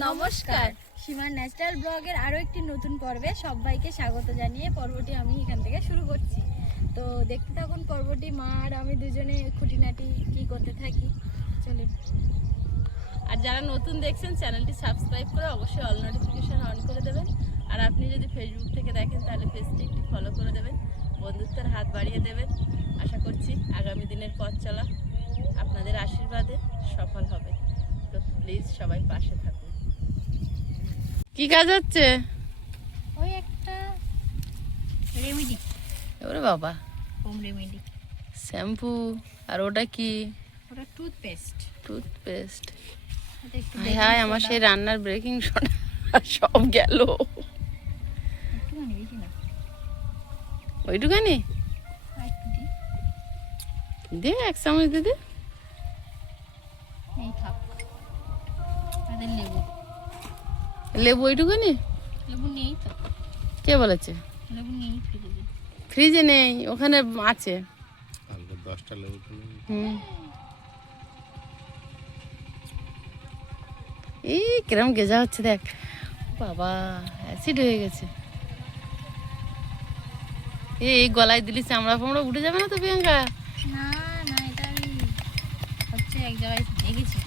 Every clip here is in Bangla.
নমস্কার, সীমার ন্যাচারাল ব্লগের আরও একটি নতুন পর্বে সবাইকে স্বাগত জানিয়ে পর্বটি আমি এখান থেকে শুরু করছি। তো দেখতে থাকুন পর্বটি, মা আর আমি দুজনে খুঁটিনাটি কি করতে থাকি। চলুন। আর যারা নতুন দেখছেন চ্যানেলটি সাবস্ক্রাইব করে অবশ্যই অল নোটিফিকেশন অন করে দেবেন। আর আপনি যদি ফেসবুক থেকে দেখেন তাহলে পেজটি একটু ফলো করে দেবেন, বন্ধুত্বের হাত বাড়িয়ে দেবেন। আশা করছি আগামী দিনের পথ চলা আপনাদের আশীর্বাদে সফল হবে। তো প্লিজ সবাই পাশে থাকুন। কি কাজ হচ্ছে? ওই একটা রেমেডি, ওরে বাবা, হোম রেমেডি। শ্যাম্পু। আর ওটা কি? ওটা টুথপেস্ট। টুথপেস্ট। এটা একটু হায় হায়, আমার সেই রান্নার বেকিং সোডা সব গেল। একটুখানি, বেশি না, ওইটুখানি আর একটু দিই। দে, এক চামচ দিদি। এই থাক। আর লেবু, লেবু ওইটুখানি? লেবু নেই তো। কে বলেছে? লেবু নেই ফ্রিজে। ফ্রিজে নেই, ওখানে আছে। 10টা লেবু কিনে হুম। এই কিরম গেজা হচ্ছে দেখ বাবা, অ্যাসিড হয়ে গেছে। এই গলায় দিলি চামড়া ফামড়া উঠে যাবে না তো প্রিয়াঙ্কা? না না, এটা আমি হচ্ছে এক জায়গায় দেখেছি।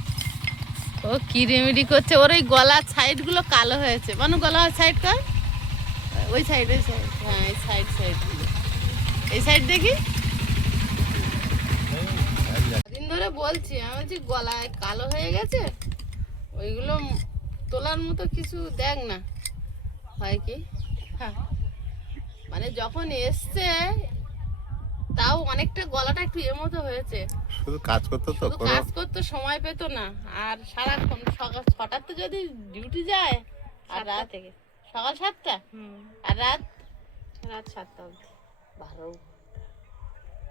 ও কি রেমেডি করছে, ওর ওই গলার সাইড গুলো কালো হয়েছে। মানু গলার সাইড কর, ওই সাইড, ওই সাইড, হ্যাঁ এই সাইড সাইড, এই সাইড দেখি। দিন ধরে বলছি আমি যে গলায় কালো হয়ে গেছে, ওইগুলো তোলার মতো কিছু দেখ না, হয় কি? হ্যাঁ, মানে যখন এসছে তাও অনেকটা গলাটা একটু এর মতো হয়েছে। শুধু কাজ করতে তো শুধু কাজ করতে সময় পেত না। আর সারাক্ষণ সকাল 6টাতে যদি ডিউটি যায়, আর রাত থেকে সকাল 7টা, আর রাত 7টা অবধি 12।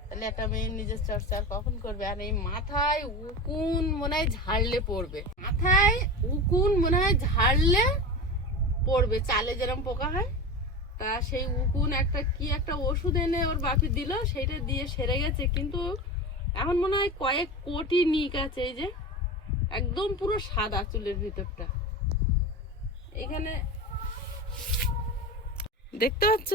তাহলে একটা মেয়ে নিজের চর্চা আর কখন করবে? আর এই মাথায় উকুন মনে হয় ঝাড়লে পড়বে, মাথায় উকুন মনে হয় ঝাড়লে পড়বে, চালে যেরকম পোকা হয়। তা সেই উকুন একটা কি একটা ওষুধ এনে ওর বাপি দিল, সেইটা দিয়ে সেরে গেছে। কিন্তু এখন মনে হয় কয়েক কোটি নিক আছে। এই যে একদম পুরো সাদা চুলের ভিতরটা, এখানে দেখতে পাচ্ছ?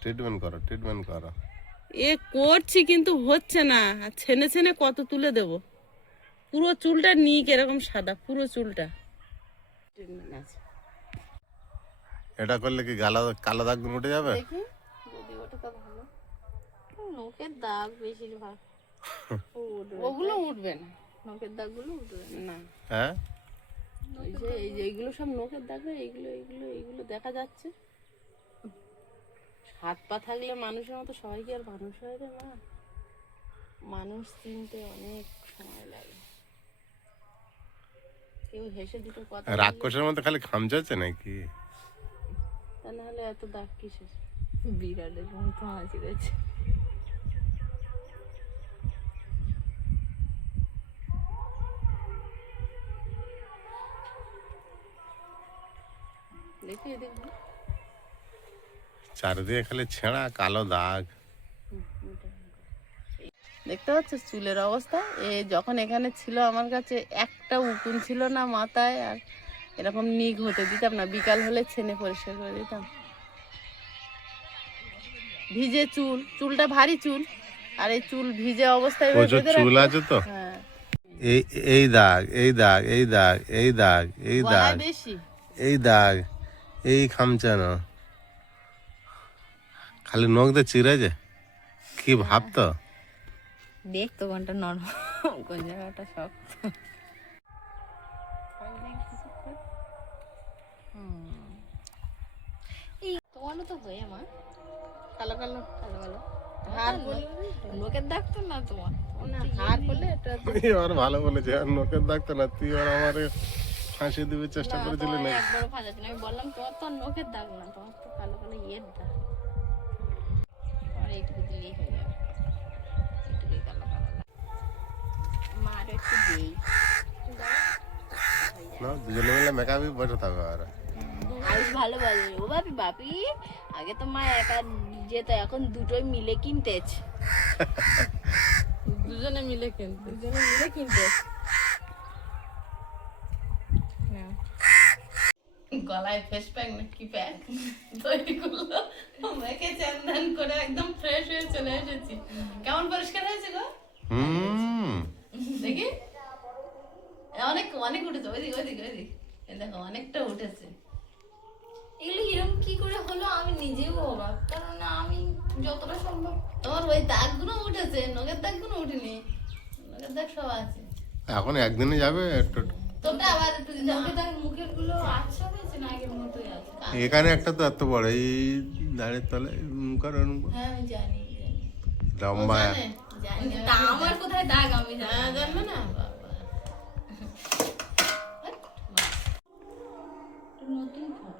ট্রিটমেন্ট করো। এ করছি কিন্তু হচ্ছে না। আর ছেনে ছেনে কত তুলে দেব? পুরো চুলটা নিক এরকম সাদা, পুরো চুলটা। ট্রিটমেন্ট আছে। এটা করলে কি কালো দাগ উঠে যাবে? দেখি যদি ওটা তো ভালো। নখের দাগ বেশিরভাগ ওগুলো উঠবে না, নখের দাগগুলো উঠবে না। হ্যাঁ, এই যে এইগুলো সব নখের দাগ, এইগুলো এইগুলো এইগুলো দেখা যাচ্ছে। হাত পা থাকলে মানুষের মতো সবাই কি আর মানুষ হয় রে মা? মানুষ চিনতে অনেক সময় লাগে। কেউ হেসে দুটো কথা বললে, রাক্ষসের মধ্যে খালি খামচাচ্ছে নাকি? তা নাহলে এত দাগ কিসের? বিড়ালের মতো হাসি রয়েছে। দেখি এদিকে, চারিদিকে খালি ছেঁড়া কালো দাগ। দেখতে পাচ্ছ চুলের অবস্থা? এ যখন এখানে ছিল আমার কাছে একটা উকুন ছিল না মাথায়, আর এরকম নিগ হতে দিতাম না। বিকাল হলে ছেনে পরিষ্কার করে দিতাম। ভিজে চুল, চুলটা ভারী চুল, আর এই চুল ভিজে অবস্থায় প্রচুর চুল আছে তো। হ্যাঁ, এই দাগ, এই দাগ, এই দাগ, এই দাগ, এই দাগ, বেশি এই দাগ, এই খামচানো, খালি নখ দিয়ে চিরেছে। কি ভাবতো? দেখতো কোনটা নরম, কোন জায়গাটা শক্ত। এই তোমারও তো হয় আমার কালো কালো ভালো ভালো হার করলে, লোকের দাগ তো না তোমার। না হার করলে এটা এবার ভালো বলেছে, আর নখের দাগ তো না। তুই আর আমার ফাঁসি দিবে চেষ্টা করেছিলি না? একবারও ফাঁসাচ্ছি না। আমি বললাম তোমার তো আর নখের দাগ না, তোমার তো কালো কালো ইয়ের দাগ। আর এইটুকু দিলেই হয়ে যাবে, এইটুকুই কালো কালো দাগ। মার একটু দেই, না, দুজনে মিলে মেকআপই বসে থাকবে। আর আয়ুষ ভালো বলে, ও বাপি বাপি আগে তো মা একা যেত, এখন দুটোই মিলে কিনতেছে। দুজনে মিলে কিনতে। দুজনে মিলে কিনতেছে। গলায় ফেস প্যাক না কি প্যাক তৈরি করলো, মেখে চান করে একদম ফ্রেশ হয়ে চলে এসেছি। কেমন পরিষ্কার হয়েছে গো দেখি? অনেক অনেক উঠেছে, ওইদিকে ওইদিকে ওইদিকে দেখো অনেকটা উঠেছে। এগুলো এরকম কি করে হলো আমি নিজেও অবাক, কারণ আমি যতটা সম্ভব তোমার ওই দাগগুলো উঠেছে, নখের দাগগুলো উঠেনি, নখের দাগ সব আছে। এখন একদিনে যাবে একটু একটু। তোরটা আবার একটু দিতে হবে। মুখে দাগ মুখের গুলো আচ্ছা হয়েছে না আগের মতোই আছে। এখানে একটা তো এত বড় এই দাঁড়ের তলে কারণ হ্যাঁ আমি জানি লম্বা জানে? জানি তা আমার কোথায় দাগ আমি জানি হ্যাঁ জানবে না বাবা। নতুন ফল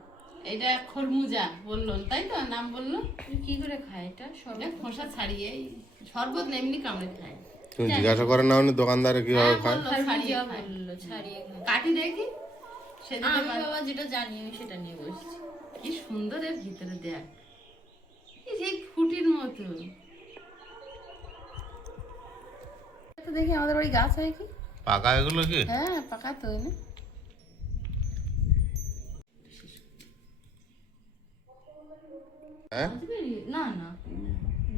এইটা খরমুজা বললো তাই তো নাম বললো। কি করে খায় এটা এটা খোসা ছাড়িয়ে এই শরবত না এমনি কামড়ে খায়। তুমি জিজ্ঞাসা করে নাও নি দোকানদারে কিভাবে খায়? বললো ছাড়িয়ে যা খায়। বললো ছাড়িয়ে খায়। কাটি দেখি সেদিকে আমি বাবা যেটা জানি আমি সেটা নিয়ে বসছি। কি সুন্দর এর ভিতরে দেখ, এই যে ফুটির মতো। তো দেখি আমাদের বাড়ি গাছ হয় কি? পাকা এগুলো কি? হ্যাঁ পাকা তো না। হ্যাঁ না না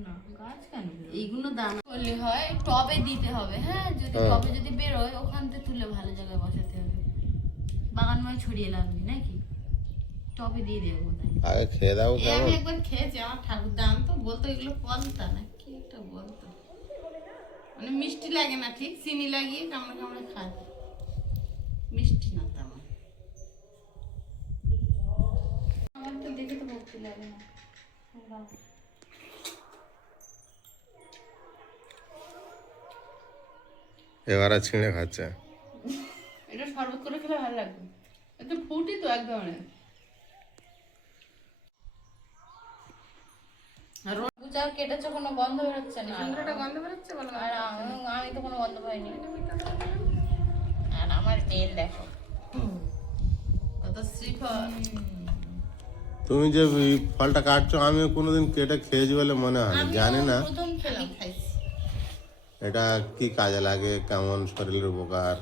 না গাছ কেন এইগুলো দানা করলে হয় টবে দিতে হবে। হ্যাঁ যদি হ্যাঁ। টবে যদি বেরোয় ওখান থেকে তুলে ভালো জায়গায় বসাতে হবে, বাগানময় ছড়িয়ে লাগবে নাকি, টবে দিয়ে দেবো বোধহয়। আগে খেয়ে দাও এই কেমন? আমি একবার খেয়েছি, আমার ঠাকুর দান তো বলতো এগুলো পলতা না কি একটা বলতো, মানে মিষ্টি লাগে না ঠিক, চিনি লাগিয়ে কামড়ে কামড়ে খায়, মিষ্টি না তেমন। আমার তো দেখে তো ভক্তি লাগে না। এবারে ছিঁড়ে খাচ্ছে। এটা শরবত করে খেলে ভালো লাগবে, এটা ফুটি তো এক ধরনের। গুজার কেটেছে কোনো গন্ধ বেরোচ্ছে না, সুন্দর একটা গন্ধ বেরোচ্ছে বলো। আর আমি তো কোনো গন্ধ পাইনি। আর আমার তেল দেখো কত শ্রীফল। তুমি যে এই ফলটা কাটছো আমি কোনোদিন কেটে খেয়েছি বলে মনে হয় না, জানি না প্রথম খেলাম। খাইছি এটা কি কাজে লাগে, কেমন শরীরের উপকার,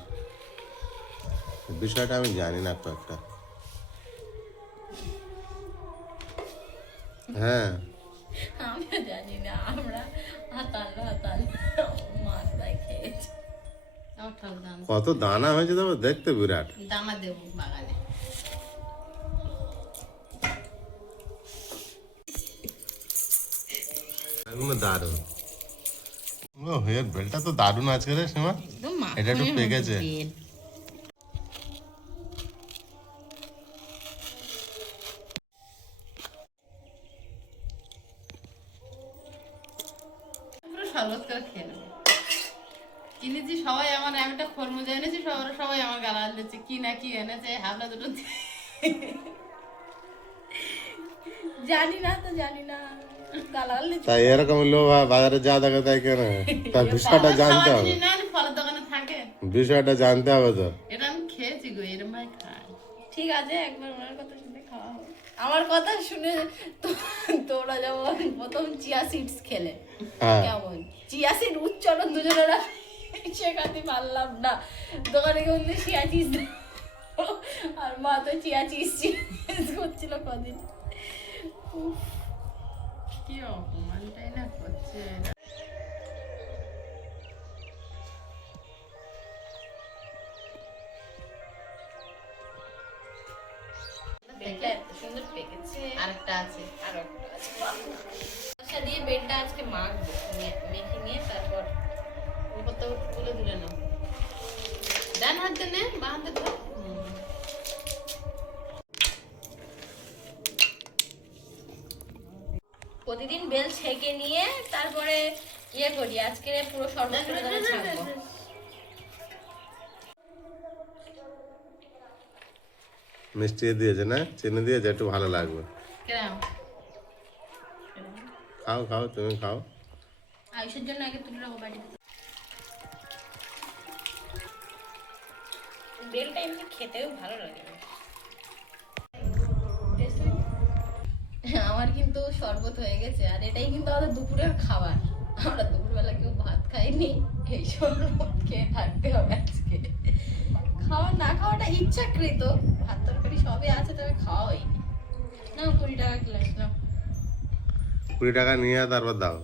বিষয়টা আমি জানি না খুব একটা। হ্যাঁ আমিও জানি না, আমরা হাতাল মাথায় খেয়েছি। আমার ঠাকুর দান কত দানা হয়েছে তবে দেখতে বিরাট। দানা দেবো বাগানে। এগুলো দারুণ। ও হেয়ার বেলটা তো দারুণ আজকে রে সীমা, একদম এটা একটু মাখনের পেকেছে। মতো বেল। পুরো শরবত করে খেয়ে নেবো। কিনেছি সবাই আমার, আমি একটা খরমুজা এনেছি, সবাই আমার গালাল দিচ্ছে কি না কি এনেছে হাবলা দুটো জানি না তো জানি না, দালাল তাই এরকম লোক বাজারে যা দেখে তাই কেন? তার বিষয়টা জানতে হবে, ফলের দোকানে থাকে। বিষয়টা জানতে হবে তো। এটা আমি খেয়েছি গো, এরম ভাই খাই। ঠিক আছে একবার ওনার কথা শুনে খাওয়া হবে। আমার কথা শুনে তোরা যেমন প্রথম চিয়া সিডস খেলে হ্যাঁ কেমন চিয়া সিড উচ্চারণ দুজনেরা শেখাতে পারলাম না, দোকানে কিন্তু চিয়া চিজ আর মা তো চিয়া চিজ করছিল কদিন। কি অপমানটাই না করছে। বেডটা এত সুন্দর পেকেছে, আরেকটা আছে। আর একটা আছে আচ্ছা দিয়ে বেডটা আজকে মাখবো, মেখে নিয়ে তারপর উপরটা তুলে তুলে নাও। ডান হাতে নে, বাঁ হাতে ধর। প্রতিদিন বেল ছেঁকে নিয়ে তারপরে ইয়ে করি, আজকে পুরো শরবত করে তাহলে ছাকবো। মিষ্টি দিয়েছে না, চিনি দিয়েছে, একটু ভালো লাগবে। কেরাম খাও খাও তুমি খাও। আয়ুষের জন্য আগে তুলে রাখবো বাড়িতে। বেলটা এমনি খেতেও ভালো লাগে। আমার কিন্তু শরবত হয়ে গেছে, আর এটাই কিন্তু আমাদের দুপুরের খাবার। আমরা দুপুরবেলা কেউ ভাত খাইনি, এই শরবত খেয়ে থাকতে হবে আজকে। খাওয়া না খাওয়াটা ইচ্ছাকৃত, ভাত তরকারি বরবটি সবই আছে, তবে খাওয়া হয়নি। নাও 20 টাকা গ্লাস নাও। 20 টাকা নিয়ে তারপর দাও।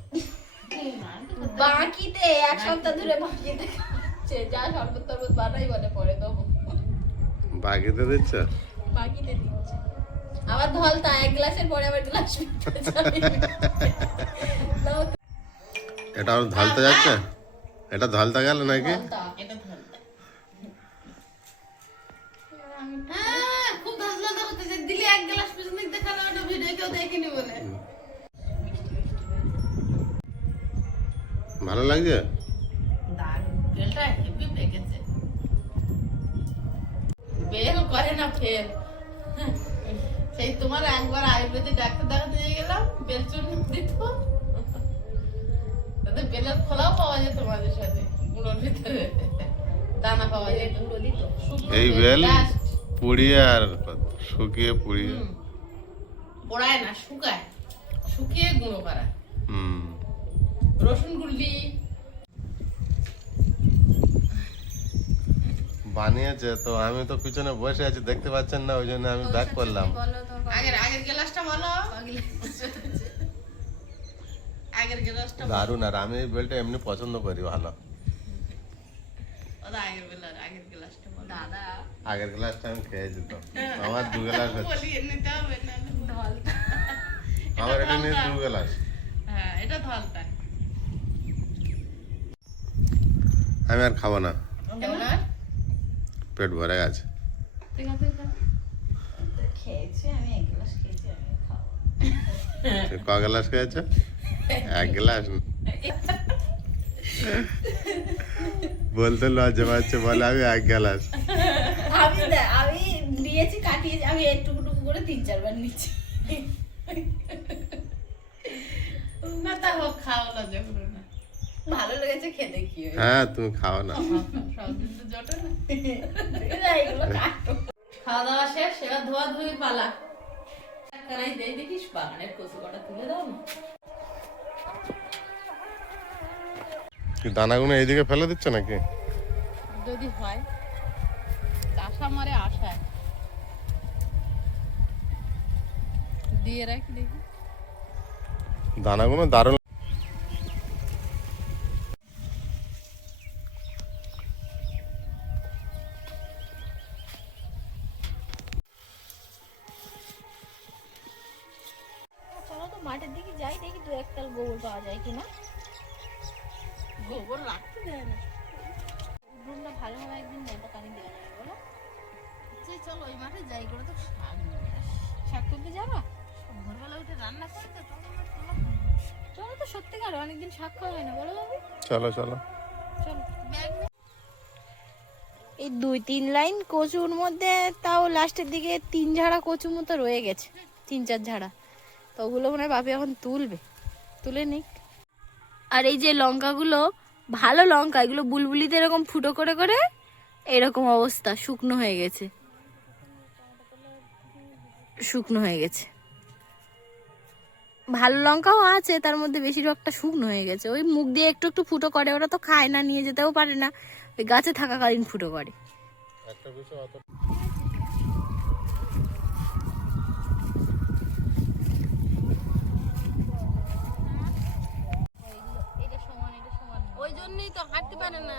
বাকিতে এক সপ্তাহ ধরে বাকিতে খাচ্ছে, যা শরবত টরবত বানাই বলে পরে দেবো। বাকিতে দিচ্ছ? বাকিতে দিচ্ছে। আবার ধলতা এক গ্লাসের পরে আবার গ্লাস এটা আর ধলতে যাচ্ছে? এটা ধলতে গেল নাকি? এটা ধরতে। হ্যাঁ, খুব ধাঁধলা করতেছে। দিলে এক গ্লাস পিছনে দেখালো, ওটা ভিডিও কেউ দেখেনি বলে। ভালো লাগছে? দারুণ, বেলটা হেভি পেকেছে। বেল করে না ফেল। সেই তোমার একবার আয়ুর্বেদিক ডাক্তার দেখাতে নিয়ে গেলাম, বেল চূর্ণ দিত। তাতে বেলের খোলাও পাওয়া যেত মাঝে সাথে, গুঁড়োর ভিতরে দানা পাওয়া যেত। গুঁড়ো দিত। এই বেল পুড়িয়ে আর শুকিয়ে পুড়িয়ে পোড়ায় না, শুকায়, শুকিয়ে গুঁড়ো করা। হুম। রসুন গুল্লি বানিয়েছে তো, আমি তো পিছনে বসে আছি, দেখতে পাচ্ছেন না, ওই জন্য আমি ব্যাক করলাম। আগের গ্লাসটা বলো। আগের গ্লাসটা দারুণ। আর আমি এই বেলটা এমনি পছন্দ করি ভালো। ওটা আগের গ্লাসটা বলো। দাদা আগের গ্লাসটা আমি খেয়েছি তো, আমার 2 গ্লাস আছে। বলি নিতে হবে না ধলতা। আমার এটা নিয়ে 2 গ্লাস। হ্যাঁ, এটা ধলতা। আমি আর খাবো না, কেমন আর? পেট ভরে গেছে। ঠিক আছে, খেয়েছি আমি, এক গ্লাস খেয়েছি, আমি খাবো। তুই ক গ্লাস খেয়েছো? 1 গ্লাস। বলতে লজ্জা পাচ্ছে, বলে আমি 1 গ্লাস। আমি দিয়েছি, কাটিয়েছি, আমি একটুকু করে 3-4 বার নিচ্ছি। না তা হোক, খাওয়া লজ্জা করো না। ভালো লেগেছে খেতে, কি হয়েছে? হ্যাঁ, তুমি খাও না। সব দিন তো জোটে না। এগুলো কাটো। খাওয়া দাওয়া শেষ, এবার ধোয়া ধুই পালা। কারাই দেই, দেখিস বাগানের কচু কটা তুলে দাও না। কি দানাগুলো এইদিকে ফেলে দিচ্ছ নাকি? যদি হয় চাষা মারে আশায় দিয়ে রাখি, দেখি। দানাগুলো দারুণ। চলো তো মাঠের দিকে যাই, দেখি 2-1 তাল গোবর পাওয়া যায় কিনা। গোবর রাখতে দেয় না। উঠোনটা ভালো হবে একদিন, নেই তো কানি দেওয়া যাবে বলো। চলো ওই মাঠে যাই, করে তো শাক শাক তুলতে যাবা? ভোরবেলা উঠে রান্না করে তো চলো তো, সত্যিকার অনেকদিন শাক খাওয়া হয় না, বলো ভাবি। চলো চলো। চলো। ব্যাগ এই 2-3 লাইন কচুর মধ্যে তাও লাস্টের দিকে 3 ঝাড়া কচু মতো রয়ে গেছে, 3-4 ঝাড়া। তো ওগুলো মনে হয় বাপি এখন তুলবে, তুলে নিক। আর এই যে লঙ্কাগুলো, ভালো লঙ্কা, এগুলো বুলবুলিতে এরকম ফুটো করে করে এরকম অবস্থা, শুকনো হয়ে গেছে, শুকনো হয়ে গেছে। ভালো লঙ্কাও আছে, তার মধ্যে বেশিরভাগটা শুকনো হয়ে গেছে। ওই মুখ দিয়ে একটু একটু ফুটো করে, ওরা তো খায় না, নিয়ে যেতেও পারে না, ওই গাছে থাকাকালীন ফুটো করে। একটা কিছু অত ওই জন্যই তো হাঁটতে পারে না।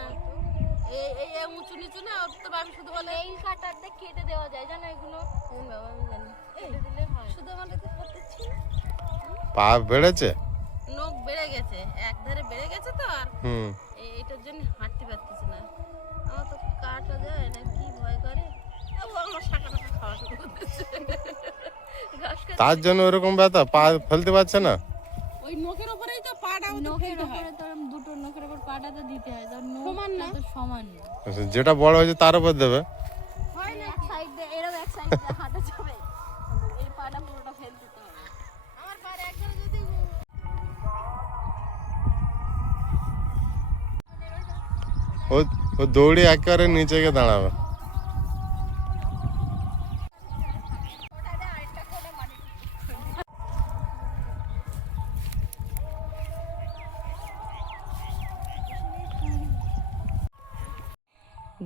এই উঁচু নিচু না, ওর তো আমি শুধু বলে এই কাটারটা কেটে দেওয়া যায়, জানো এগুলো? বাবা আমি জানি কেটে দিলে হয়। শুধু আমার এতে করতেছি পা বেড়েছে। নখ বেড়ে গেছে, এক ধারে বেড়ে গেছে তো, আর হুম। এইটার জন্য হাঁটতে পারতেছি না। আমার তো কাটা যায় না, কি ভয় করে। আমার শাখা টাকা খাওয়া শুরু করতেছে। তার জন্য ওরকম ব্যথা, পা ফেলতে পারছে না। ওই নখের উপরেই তো পাটা নখের উপরে তো দুটো নখের উপর পাটা তো দিতে হয়, তার নখ সমান না। তো সমান না। যেটা বড় হয়েছে তার উপর দেবে। হয় না, এক সাইড দিয়ে এরকম, এক সাইড দিয়ে হাঁটা যাবে, এই পাটা পুরোটা ফেলতে হবে। আমার পায়ের একজন যদি ও দৌড়ে একেবারে নিচে গিয়ে দাঁড়াবে।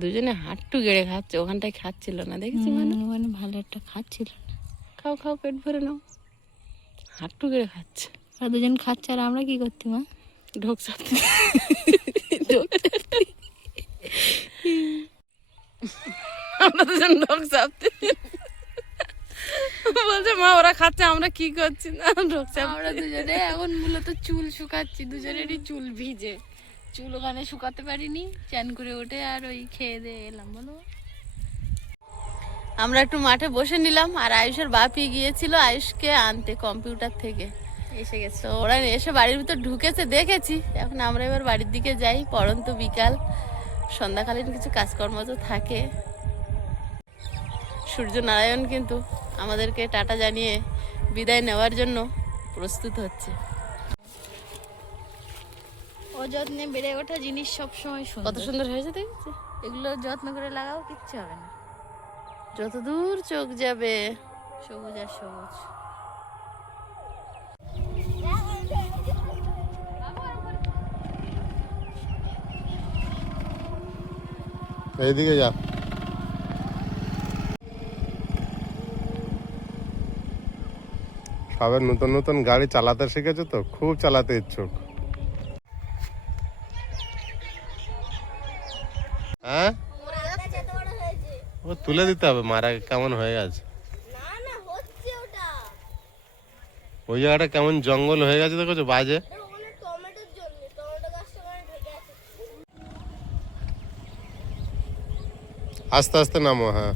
দুজনে হাঁটু গেড়ে খাচ্ছে, ওখানটায় খাচ্ছিল না দেখেছি মানে মানে ভালো একটা খাচ্ছিল না। খাও খাও পেট ভরে নাও, হাঁটু গেড়ে খাচ্ছে। আর দুজন খাচ্ছে আর আমরা কি করছি মা? ঢোক চাপতে আমরা দুজন ঢোক চাপতে বলছে মা ওরা খাচ্ছে আমরা কি করছি না ঢোক চাপ। আমরা দুজনে এখন মূলত চুল শুকাচ্ছি, দুজনেরই চুল ভিজে, চুল ওখানে শুকাতে পারিনি, চান করে উঠে আর ওই খেয়ে দিয়ে এলাম। বলো আমরা একটু মাঠে বসে নিলাম, আর আয়ুষের বাপি গিয়েছিল আয়ুষকে আনতে কম্পিউটার থেকে, এসে গেছে। তো ওরা এসে বাড়ির ভিতর ঢুকেছে দেখেছি। এখন আমরা এবার বাড়ির দিকে যাই, পড়ন্ত বিকাল, সন্ধ্যাকালীন কিছু কাজকর্ম তো থাকে। সূর্য নারায়ণ কিন্তু আমাদেরকে টাটা জানিয়ে বিদায় নেওয়ার জন্য প্রস্তুত হচ্ছে। অযত্নে বেড়ে ওঠা জিনিস সবসময় কত সুন্দর। সুন্দর হয়েছে দেখেছি। এগুলো যত্ন করে লাগাও, কিচ্ছু হবে না। যত দূর চোখ যাবে সবুজ আর সবুজ। এইদিকে যা। সবে নতুন নতুন গাড়ি চালাতে শিখেছো তো, খুব চালাতে ইচ্ছুক। হ্যাঁ, ও তুলে দিতে হবে, মারা কেমন হয়ে গেছে। ওই জায়গাটা কেমন জঙ্গল হয়ে গেছে দেখো, বাজে। আস্তে আস্তে নামো, হ্যাঁ।